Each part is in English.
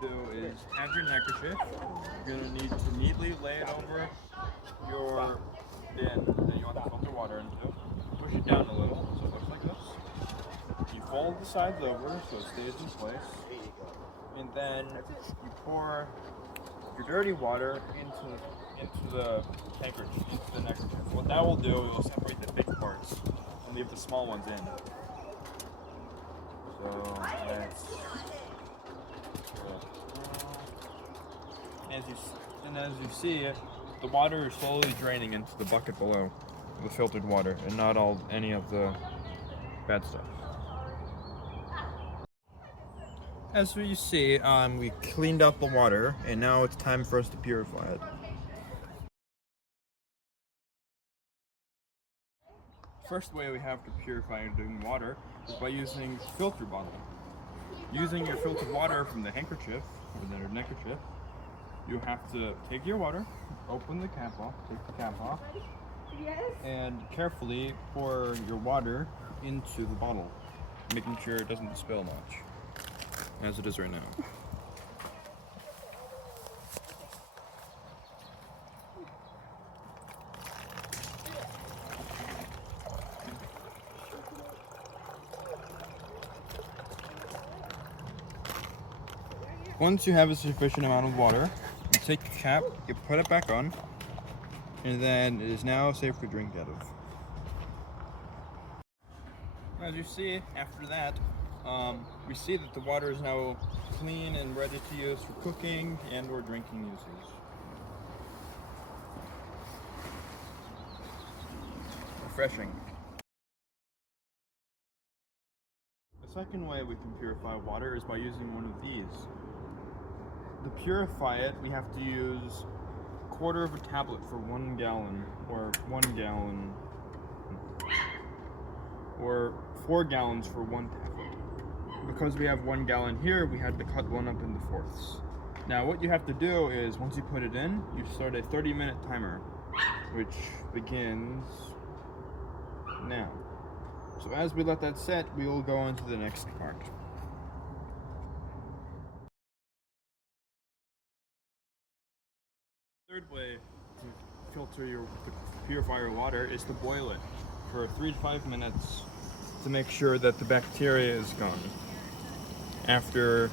to do is have your neckerchief. You're going to need to neatly lay it over your bin that you want to filter water into. Push it down a little so it looks like this. You fold the sides over so it stays in place. And then you pour your dirty water into the tankard, into the neckerchief. What that will do, it will separate the big parts and leave the small ones in. So let's as you see, the water is slowly draining into the bucket below, the filtered water, and not any of the bad stuff. As you see, we cleaned up the water, and now it's time for us to purify it. First way we have to purify drinking water is by using a filter bottle. Using your filtered water from the handkerchief, or the neckerchief, you have to take your water, open the cap off, take the cap off, and carefully pour your water into the bottle, making sure it doesn't spill much, as it is right now. Once you have a sufficient amount of water, you take the cap, you put it back on, and then it is now safe to drink out of. As you see, after that, we see that the water is now clean and ready to use for cooking and or drinking uses. Refreshing. The second way we can purify water is by using one of these. To purify it, we have to use a quarter of a tablet for 1 gallon, or 1 gallon, or 4 gallons for 1 tablet. Because we have 1 gallon here, we had to cut one up into fourths. Now what you have to do is, once you put it in, you start a 30-minute timer, which begins now. So as we let that set, we will go on to the next part. Third way to purify your water is to boil it for 3 to 5 minutes to make sure that the bacteria is gone. After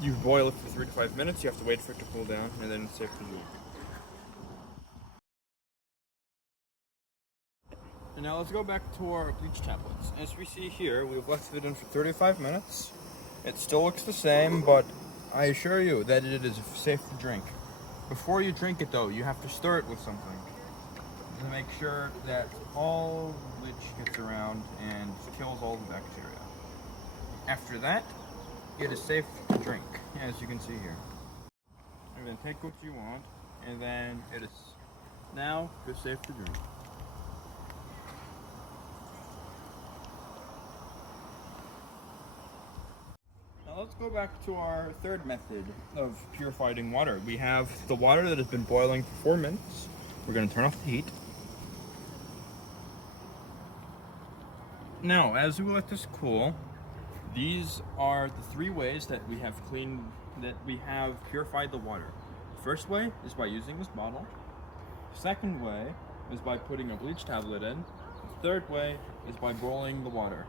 you boil it for 3 to 5 minutes, you have to wait for it to cool down, and then it's safe to drink. And now let's go back to our bleach tablets. As we see here, we've left it in for 35 minutes. It still looks the same, but I assure you that it is safe to drink. Before you drink it though, you have to stir it with something to make sure that all bleach gets around and kills all the bacteria. After that, it is safe to drink, as you can see here. You're going to take what you want, and then it is now just safe to drink. Let's go back to our third method of purifying water. We have the water that has been boiling for 4 minutes. We're going to turn off the heat. Now, as we let this cool, these are the 3 ways that we have purified the water. The first way is by using this bottle. The second way is by putting a bleach tablet in. The third way is by boiling the water.